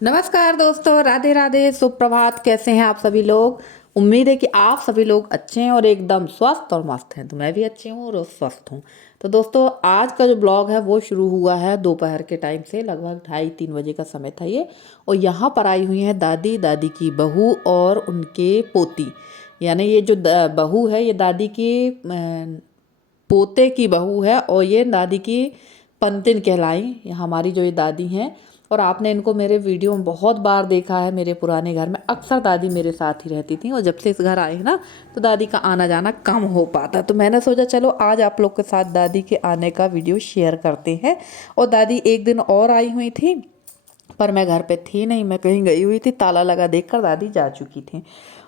नमस्कार दोस्तों, राधे राधे, सुप्रभात। कैसे हैं आप सभी लोग? उम्मीद है कि आप सभी लोग अच्छे हैं और एकदम स्वस्थ और मस्त हैं। तो मैं भी अच्छी हूँ और स्वस्थ हूँ। तो दोस्तों, आज का जो ब्लॉग है वो शुरू हुआ है दोपहर के टाइम से। लगभग 2:30-3 बजे का समय था ये। और यहाँ पर आई हुई हैं दादी, दादी की बहू और उनके पोती। यानी ये जो बहू है ये दादी की पोते की बहू है और ये दादी की पनतिन कहलाई। ये हमारी जो ये दादी हैं। और आपने इनको मेरे वीडियो में बहुत बार देखा है। मेरे पुराने घर में अक्सर दादी मेरे साथ ही रहती थी और जब से इस घर आई ना तो दादी का आना जाना कम हो पाता। तो मैंने सोचा चलो आज आप लोग के साथ दादी के आने का वीडियो शेयर करते हैं। और दादी एक दिन और आई हुई थी पर मैं घर पे थी नहीं, मैं कहीं गई हुई थी। ताला लगा देखकर दादी जा चुकी थी।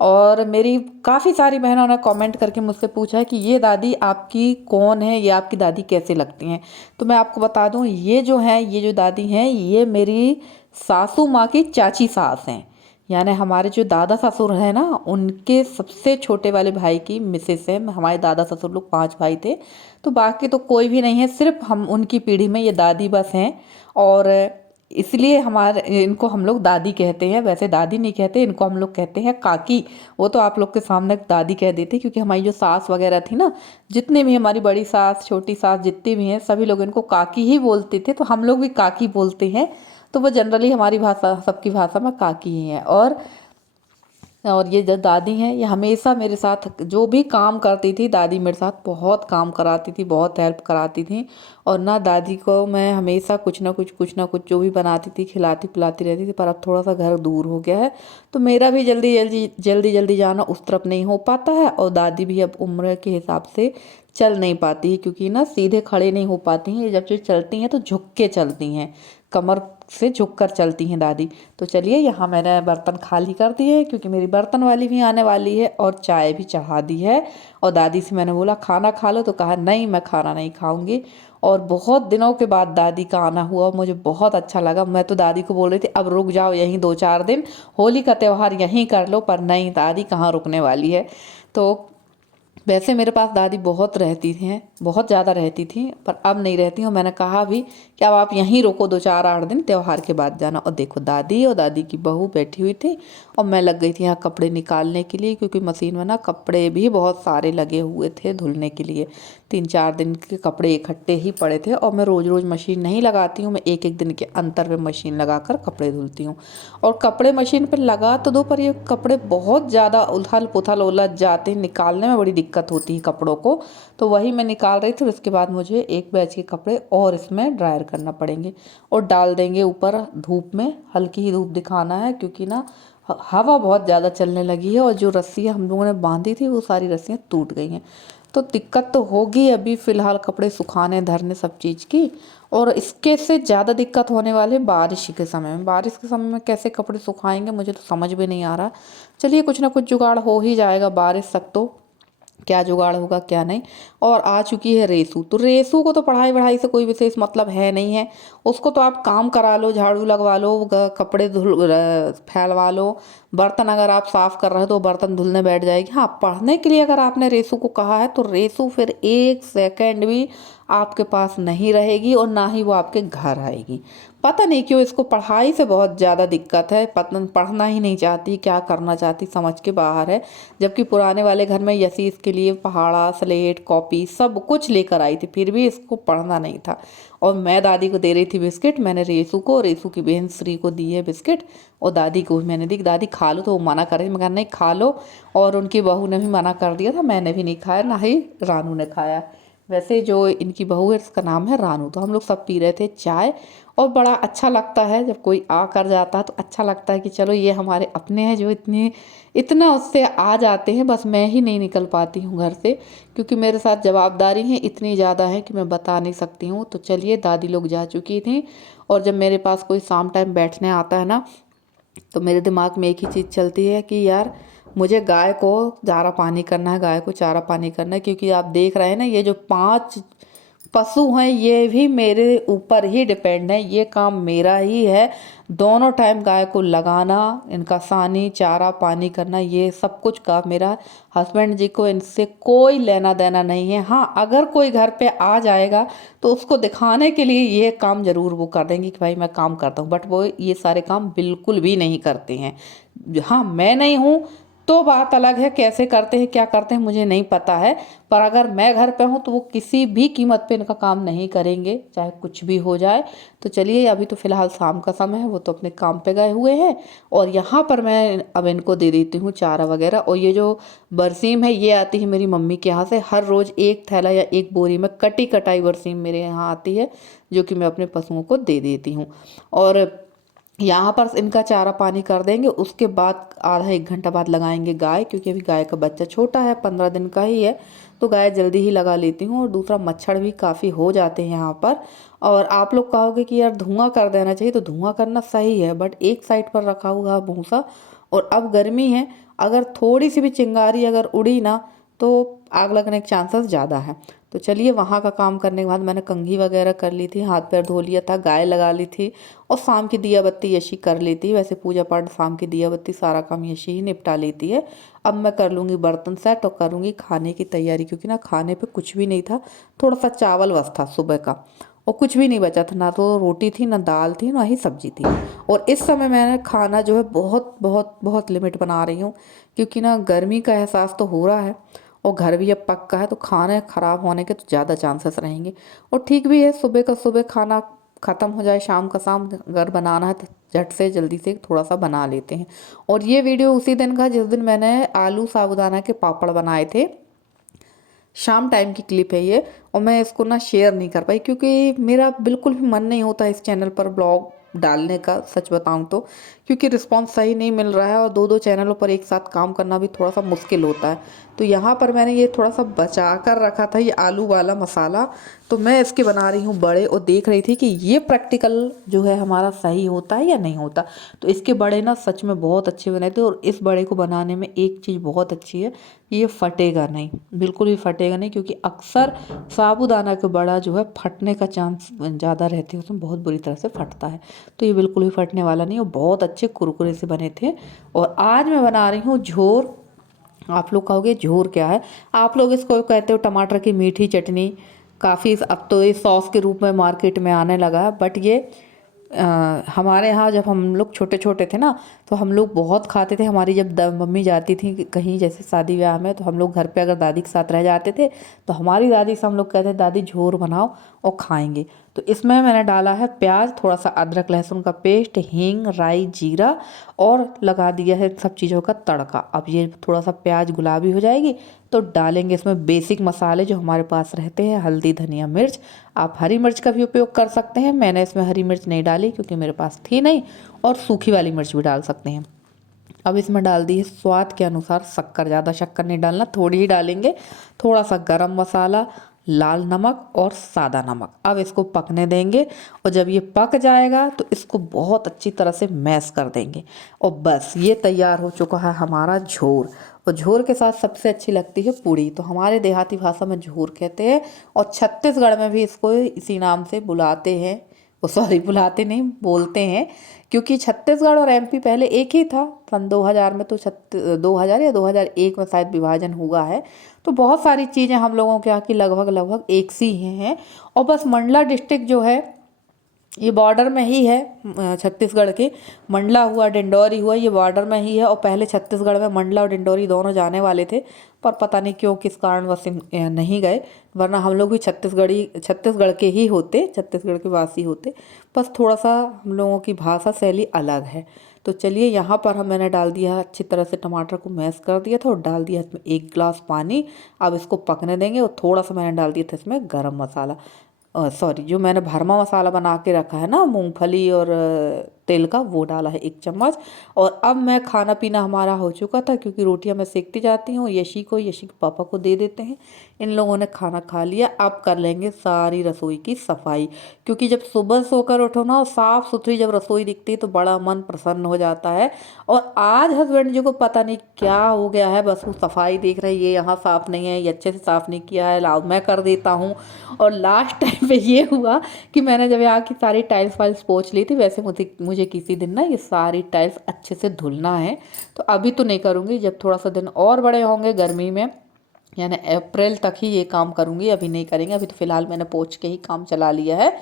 और मेरी काफ़ी सारी बहनों ने कमेंट करके मुझसे पूछा है कि ये दादी आपकी कौन है, ये आपकी दादी कैसे लगती हैं। तो मैं आपको बता दूं, ये जो है ये जो दादी हैं ये मेरी सासू माँ की चाची सास हैं। यानी हमारे जो दादा ससुर हैं ना उनके सबसे छोटे वाले भाई की मिसेस है। हमारे दादा ससुर लोग 5 भाई थे। तो बाकी तो कोई भी नहीं है, सिर्फ हम उनकी पीढ़ी में ये दादी बस हैं। और इसलिए हमारे इनको हम लोग दादी कहते हैं। वैसे दादी नहीं कहते, इनको हम लोग कहते हैं काकी। वो तो आप लोग के सामने दादी कह देती क्योंकि हमारी जो सास वगैरह थी ना, जितने भी हमारी बड़ी सास छोटी सास जितनी भी हैं सभी लोग इनको काकी ही बोलते थे। तो हम लोग भी काकी बोलते हैं। तो वो जनरली हमारी भाषा, सबकी भाषा में काकी ही है। और ये जो दादी हैं ये हमेशा मेरे साथ जो भी काम करती थी, दादी मेरे साथ बहुत काम कराती थी, बहुत हेल्प कराती थी। और ना दादी को मैं हमेशा कुछ ना कुछ जो भी बनाती थी खिलाती पिलाती रहती थी। पर अब थोड़ा सा घर दूर हो गया है तो मेरा भी जल्दी जल्दी जल्दी जल्दी जाना उस तरफ नहीं हो पाता है। और दादी भी अब उम्र के हिसाब से चल नहीं पाती है क्योंकि ना सीधे खड़े नहीं हो पाती हैं। जब से चलती हैं तो झुक के चलती हैं, कमर से झुक कर चलती हैं दादी। तो चलिए, यहाँ मैंने बर्तन खाली कर दिए हैं क्योंकि मेरी बर्तन वाली भी आने वाली है और चाय भी चढ़ा दी है। और दादी से मैंने बोला खाना खा लो, तो कहा नहीं मैं खाना नहीं खाऊंगी। और बहुत दिनों के बाद दादी का आना हुआ, मुझे बहुत अच्छा लगा। मैं तो दादी को बोल रही थी अब रुक जाओ यहीं 2-4 दिन, होली का त्यौहार यहीं कर लो। पर नहीं, दादी कहाँ रुकने वाली है। तो वैसे मेरे पास दादी बहुत रहती हैं, बहुत ज़्यादा रहती थी, पर अब नहीं रहती हूँ। मैंने कहा भी कि अब आप यहीं रुको 2-4-8 दिन, त्यौहार के बाद जाना। और देखो दादी और दादी की बहू बैठी हुई थी और मैं लग गई थी यहाँ कपड़े निकालने के लिए क्योंकि मशीन में ना कपड़े भी बहुत सारे लगे हुए थे धुलने के लिए। 3-4 दिन के कपड़े इकट्ठे ही पड़े थे। और मैं रोज़ रोज़ मशीन नहीं लगाती हूँ, मैं एक एक दिन के अंतर में मशीन लगाकर कपड़े धुलती हूँ। और कपड़े मशीन पर लगा तो दो, पर ये कपड़े बहुत ज़्यादा उथल पुथल उलझ जाते हैं, निकालने में बड़ी दिक्कत होती है कपड़ों को। तो वही मैं निकाल रही थी। उसके बाद मुझे एक बैच के कपड़े और इसमें ड्रायर करना पड़ेंगे और डाल देंगे ऊपर धूप में। हल्की ही धूप दिखाना है क्योंकि ना हवा बहुत ज़्यादा चलने लगी है और जो रस्सियाँ हम लोगों ने बांधी थी वो सारी रस्सियाँ टूट गई हैं। तो दिक्कत तो होगी अभी फ़िलहाल कपड़े सुखाने धरने सब चीज़ की। और इसके से ज़्यादा दिक्कत होने वाली है बारिश के समय में। बारिश के समय में कैसे कपड़े सुखाएंगे मुझे तो समझ भी नहीं आ रहा। चलिए, कुछ ना कुछ जुगाड़ हो ही जाएगा बारिश तक तो। क्या जुगाड़ होगा क्या नहीं। और आ चुकी है रेसू। तो रेसू को तो पढ़ाई वढ़ाई से कोई विशेष मतलब है नहीं है। उसको तो आप काम करा लो, झाड़ू लगवा लो, कपड़े धुल फैलवा लो। बर्तन अगर आप साफ़ कर रहे हो तो बर्तन धुलने बैठ जाएगी। हाँ, पढ़ने के लिए अगर आपने रेसू को कहा है तो रेसू फिर 1 सेकंड भी आपके पास नहीं रहेगी और ना ही वो आपके घर आएगी। पता नहीं क्यों इसको पढ़ाई से बहुत ज़्यादा दिक्कत है। पढ़ना ही नहीं चाहती, क्या करना चाहती समझ के बाहर है। जबकि पुराने वाले घर में यसी इसके लिए पहाड़ा स्लेट कॉपी सब कुछ लेकर आई थी, फिर भी इसको पढ़ना नहीं था। और मैं दादी को दे रही थी बिस्किट। मैंने रेसू को, रेसू की बहन श्री को दी है बिस्किट। और दादी को भी मैंने दी, दादी खा लो। तो वो मना कर रही थी, मैं कहा नहीं खा लो। और उनकी बहू ने भी मना कर दिया था, मैंने भी नहीं खाया, ना ही रानू ने खाया। वैसे जो इनकी बहू है इसका नाम है रानू। तो हम लोग सब पी रहे थे चाय। और बड़ा अच्छा लगता है जब कोई आ कर जाता है तो अच्छा लगता है कि चलो ये हमारे अपने हैं जो इतने इतना उससे आ जाते हैं। बस मैं ही नहीं निकल पाती हूँ घर से क्योंकि मेरे साथ जवाबदारी है इतनी ज़्यादा है कि मैं बता नहीं सकती हूँ। तो चलिए, दादी लोग जा चुकी थी। और जब मेरे पास कोई शाम टाइम बैठने आता है ना तो मेरे दिमाग में एक ही चीज़ चलती है कि यार मुझे गाय को चारा पानी करना है, गाय को चारा पानी करना है। क्योंकि आप देख रहे हैं ना ये जो 5 पशु हैं ये भी मेरे ऊपर ही डिपेंड है, ये काम मेरा ही है। दोनों टाइम गाय को लगाना, इनका सानी चारा पानी करना, ये सब कुछ काम मेरा। हस्बैंड जी को इनसे कोई लेना देना नहीं है। हाँ, अगर कोई घर पे आ जाएगा तो उसको दिखाने के लिए ये काम जरूर वो कर देंगे कि भाई मैं काम करता हूँ, बट वो ये सारे काम बिल्कुल भी नहीं करते हैं। हाँ, मैं नहीं हूँ तो बात अलग है, कैसे करते हैं क्या करते हैं मुझे नहीं पता है, पर अगर मैं घर पे हूँ तो वो किसी भी कीमत पे इनका काम नहीं करेंगे, चाहे कुछ भी हो जाए। तो चलिए, अभी तो फिलहाल शाम का समय है, वो तो अपने काम पे गए हुए हैं। और यहाँ पर मैं अब इनको दे देती हूँ चारा वगैरह। और ये जो बरसीम है ये आती है मेरी मम्मी के यहाँ से, हर रोज़ एक थैला या एक बोरी में कटी कटाई बरसीम मेरे यहाँ आती है, जो कि मैं अपने पशुओं को दे देती हूँ। और यहाँ पर इनका चारा पानी कर देंगे, उसके बाद आधा एक घंटा बाद लगाएंगे गाय, क्योंकि अभी गाय का बच्चा छोटा है, 15 दिन का ही है, तो गाय जल्दी ही लगा लेती हूँ। और दूसरा, मच्छर भी काफ़ी हो जाते हैं यहाँ पर। और आप लोग कहोगे कि यार धुआं कर देना चाहिए, तो धुआं करना सही है, बट एक साइड पर रखा हुआ भूसा, और अब गर्मी है, अगर थोड़ी सी भी चिंगारी अगर उड़ी ना तो आग लगने के चांसेस ज़्यादा है। तो चलिए, वहाँ का काम करने के बाद मैंने कंघी वगैरह कर ली थी, हाथ पैर धो लिया था, गाय लगा ली थी, और शाम की दिया बत्ती यशी कर लेती है। वैसे पूजा पाठ, शाम की दिया बत्ती, सारा काम यशी ही निपटा लेती है। अब मैं कर लूँगी बर्तन सेट और करूँगी खाने की तैयारी, क्योंकि ना खाने पे कुछ भी नहीं था, थोड़ा सा चावल बस था सुबह का, और कुछ भी नहीं बचा था, ना तो रोटी थी, ना दाल थी, ना ही सब्जी थी। और इस समय मैंने खाना जो है बहुत बहुत बहुत लिमिट बना रही हूँ, क्योंकि ना गर्मी का एहसास तो हो रहा है, और घर भी अब पक्का है, तो खाने ख़राब होने के तो ज़्यादा चांसेस रहेंगे। और ठीक भी है, सुबह का सुबह खाना ख़त्म हो जाए, शाम का शाम, अगर बनाना है तो झट से जल्दी से थोड़ा सा बना लेते हैं। और ये वीडियो उसी दिन का जिस दिन मैंने आलू साबुदाना के पापड़ बनाए थे, शाम टाइम की क्लिप है ये। और मैं इसको ना शेयर नहीं कर पाई, क्योंकि मेरा बिल्कुल भी मन नहीं होता इस चैनल पर ब्लॉग डालने का, सच बताऊं तो, क्योंकि रिस्पांस सही नहीं मिल रहा है, और दो दो चैनलों पर एक साथ काम करना भी थोड़ा सा मुश्किल होता है। तो यहाँ पर मैंने ये थोड़ा सा बचा कर रखा था, ये आलू वाला मसाला, तो मैं इसके बना रही हूँ बड़े, और देख रही थी कि ये प्रैक्टिकल जो है हमारा सही होता है या नहीं होता। तो इसके बड़े ना सच में बहुत अच्छे बने थे। और इस बड़े को बनाने में एक चीज़ बहुत अच्छी है, ये फटेगा नहीं, बिल्कुल भी फटेगा नहीं, क्योंकि अक्सर साबूदाना का बड़ा जो है फटने का चांस ज़्यादा रहते हैं, उसमें बहुत बुरी तरह से फटता है। तो ये बिल्कुल भी फटने वाला नहीं, और बहुत अच्छे कुरकुरे से बने थे। और आज मैं बना रही हूँ झोर। आप लोग कहोगे झोर क्या है, आप लोग इसको कहते हो टमाटर की मीठी चटनी। काफ़ी अब तो ये सॉस के रूप में मार्केट में आने लगा है, बट ये हमारे यहाँ जब हम लोग छोटे छोटे थे ना, तो हम लोग बहुत खाते थे। हमारी जब मम्मी जाती थी कहीं, जैसे शादी ब्याह में, तो हम लोग घर पे अगर दादी के साथ रह जाते थे, तो हमारी दादी से हम लोग कहते दादी झोर बनाओ और खाएंगे। तो इसमें मैंने डाला है प्याज, थोड़ा सा अदरक लहसुन का पेस्ट, हींग, राई, जीरा, और लगा दिया है सब चीज़ों का तड़का। अब ये थोड़ा सा प्याज गुलाबी हो जाएगी तो डालेंगे इसमें बेसिक मसाले जो हमारे पास रहते हैं, हल्दी, धनिया, मिर्च। आप हरी मिर्च का भी उपयोग कर सकते हैं, मैंने इसमें हरी मिर्च नहीं डाली क्योंकि मेरे पास थी नहीं, और सूखी वाली मिर्च भी डाल सकते हैं। अब इसमें डाल दी है स्वाद के अनुसार शक्कर, ज़्यादा शक्कर नहीं डालना, थोड़ी ही डालेंगे। थोड़ा सा गरम मसाला, लाल नमक और सादा नमक। अब इसको पकने देंगे, और जब ये पक जाएगा तो इसको बहुत अच्छी तरह से मैश कर देंगे। और बस ये तैयार हो चुका है हमारा झोर। और झोर के साथ सबसे अच्छी लगती है पूड़ी, तो हमारे देहाती भाषा में झोर कहते हैं, और छत्तीसगढ़ में भी इसको इसी नाम से बुलाते हैं। वो सॉरी, बुलाते नहीं, बोलते हैं, क्योंकि छत्तीसगढ़ और एमपी पहले एक ही था। सन 2000 में तो 2000 या 2001 में शायद विभाजन हुआ है। तो बहुत सारी चीज़ें हम लोगों के यहाँ की लगभग लगभग एक सी ही हैं। और बस मंडला डिस्ट्रिक्ट जो है ये बॉर्डर में ही है, छत्तीसगढ़ के। मंडला हुआ, डिंडौरी हुआ, ये बॉर्डर में ही है। और पहले छत्तीसगढ़ में मंडला और डिंडौरी दोनों जाने वाले थे, पर पता नहीं क्यों, किस कारणवश नहीं गए, वरना हम लोग भी छत्तीसगढ़ के ही होते, छत्तीसगढ़ के वासी होते। बस थोड़ा सा हम लोगों की भाषा शैली अलग है। तो चलिए, यहाँ पर मैंने डाल दिया अच्छी तरह से, टमाटर को मैश कर दिया था, और डाल दिया इसमें 1 गिलास पानी। अब इसको पकने देंगे। और थोड़ा सा मैंने डाल दिया था इसमें गरम मसाला, सॉरी, जो मैंने भरमा मसाला बना के रखा है ना, मूंगफली और तेल का वो डाला है 1 चम्मच। और अब मैं खाना पीना हमारा हो चुका था, क्योंकि रोटियां मैं सेकती जाती हूँ, यशी के पापा को दे देते हैं। इन लोगों ने खाना खा लिया। अब कर लेंगे सारी रसोई की सफाई, क्योंकि जब सुबह सोकर उठो ना और साफ सुथरी जब रसोई दिखती है तो बड़ा मन प्रसन्न हो जाता है। और आज हस्बैंड जी को पता नहीं क्या हो गया है, बस वो सफाई देख रहे हैं, ये यहाँ साफ नहीं है, ये अच्छे से साफ नहीं किया है, लाओ मैं कर देता हूँ। और लास्ट टाइम पे ये हुआ कि मैंने जब यहाँ की सारी टाइल्स वाइल्स पोंछ ली थी, वैसे मुझे मुझे किसी दिन ना ये सारी टाइल्स अच्छे से धुलना है। तो अभी तो नहीं करूँगी, जब थोड़ा सा दिन और बड़े होंगे गर्मी में, यानी अप्रैल तक ही ये काम करूँगी, अभी नहीं करेंगे। अभी तो फिलहाल मैंने पोंछ के ही काम चला लिया है।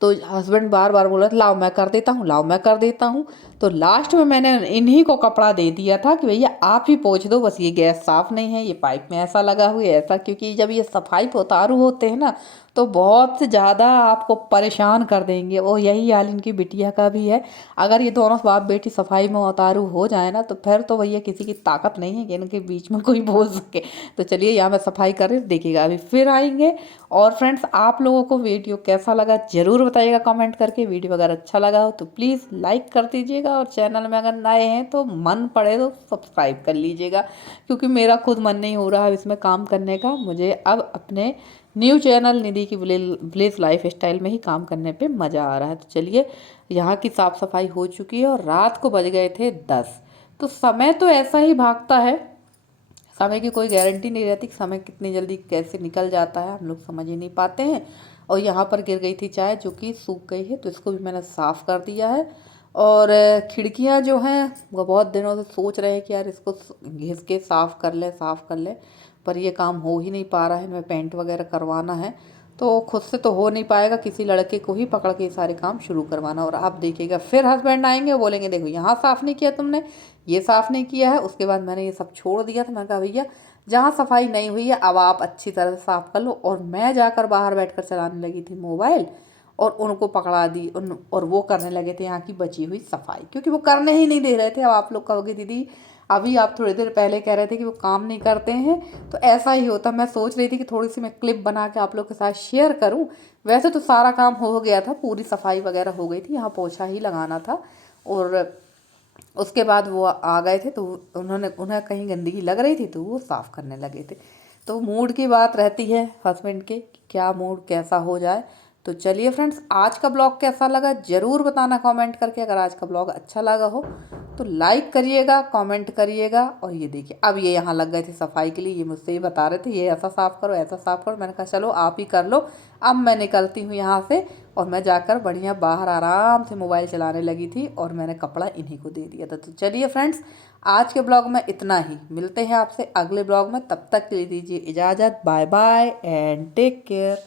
तो हस्बैंड बार बार बोला था लाओ मैं कर देता हूँ, लाओ मैं कर देता हूँ। तो लास्ट में मैंने इन्हीं को कपड़ा दे दिया था कि भैया आप ही पोंछ दो, बस ये गैस साफ नहीं है, ये पाइप में ऐसा लगा हुआ है ऐसा। क्योंकि जब ये सफाई पे उतारू होते हैं ना तो बहुत ज़्यादा आपको परेशान कर देंगे। और यही हाल इनकी बिटिया का भी है। अगर ये दोनों बाप बेटी सफाई में उतारू हो जाए ना तो फिर तो भैया किसी की ताकत नहीं है कि इनके बीच में कोई बोल सके। तो चलिए यहाँ मैं सफाई कर रही हूँ, देखिएगा अभी फिर आएंगे। और फ्रेंड्स, आप लोगों को वीडियो कैसा लगा ज़रूर बताइएगा कमेंट करके। वीडियो अगर अच्छा लगा हो तो प्लीज़ लाइक कर दीजिएगा, और चैनल में अगर नए हैं तो मन पड़े तो सब्सक्राइब कर लीजिएगा, क्योंकि मेरा खुद मन नहीं हो रहा है इसमें काम करने का। मुझे अब अपने न्यू चैनल निधि की विलेज लाइफ स्टाइल में ही काम करने पे मज़ा आ रहा है। तो चलिए, यहाँ की साफ़ सफाई हो चुकी है और रात को बज गए थे 10। तो समय तो ऐसा ही भागता है, समय की कोई गारंटी नहीं रहती कि समय कितनी जल्दी कैसे निकल जाता है, हम लोग समझ ही नहीं पाते हैं। और यहाँ पर गिर गई थी चाय जो कि सूख गई है, तो इसको भी मैंने साफ़ कर दिया है। और खिड़कियाँ जो हैं वो बहुत दिनों से सोच रहे हैं कि यार इसको घिस के साफ़ कर ले, साफ़ कर ले, पर ये काम हो ही नहीं पा रहा है। इनमें पेंट वगैरह करवाना है, तो खुद से तो हो नहीं पाएगा, किसी लड़के को ही पकड़ के ये सारे काम शुरू करवाना। और आप देखिएगा फिर हस्बैंड आएंगे, वो बोलेंगे देखो यहाँ साफ़ नहीं किया तुमने, ये साफ़ नहीं किया है। उसके बाद मैंने ये सब छोड़ दिया था। मैंने कहा भैया जहाँ सफाई नहीं हुई है अब आप अच्छी तरह से साफ़ कर लो। और मैं जाकर बाहर बैठकर चलाने लगी थी मोबाइल, और उनको पकड़ा दी और वो करने लगे थे यहाँ की बची हुई सफाई, क्योंकि वो करने ही नहीं दे रहे थे। अब आप लोग कहोगे दीदी अभी आप थोड़ी देर पहले कह रहे थे कि वो काम नहीं करते हैं, तो ऐसा ही होता। मैं सोच रही थी कि थोड़ी सी मैं क्लिप बना के आप लोग के साथ शेयर करूं। वैसे तो सारा काम हो गया था, पूरी सफाई वगैरह हो गई थी, यहाँ पोछा ही लगाना था। और उसके बाद वो आ गए थे, तो उन्हें कहीं गंदगी लग रही थी तो वो साफ़ करने लगे थे। तो मूड की बात रहती है हस्बैंड के, क्या मूड कैसा हो जाए। तो चलिए फ्रेंड्स, आज का ब्लॉग कैसा लगा ज़रूर बताना कमेंट करके। अगर आज का ब्लॉग अच्छा लगा हो तो लाइक करिएगा, कमेंट करिएगा। और ये देखिए अब ये यहाँ लग गए थे सफाई के लिए, ये मुझसे ही बता रहे थे ये ऐसा साफ़ करो, ऐसा साफ़ करो। मैंने कहा चलो आप ही कर लो। अब मैं निकलती हूँ यहाँ से, और मैं जाकर बढ़िया बाहर आराम से मोबाइल चलाने लगी थी, और मैंने कपड़ा इन्हीं को दे दिया था। तो चलिए फ्रेंड्स, आज के ब्लॉग में इतना ही। मिलते हैं आपसे अगले ब्लॉग में, तब तक के लिए दीजिए इजाज़त। Bye bye and take care.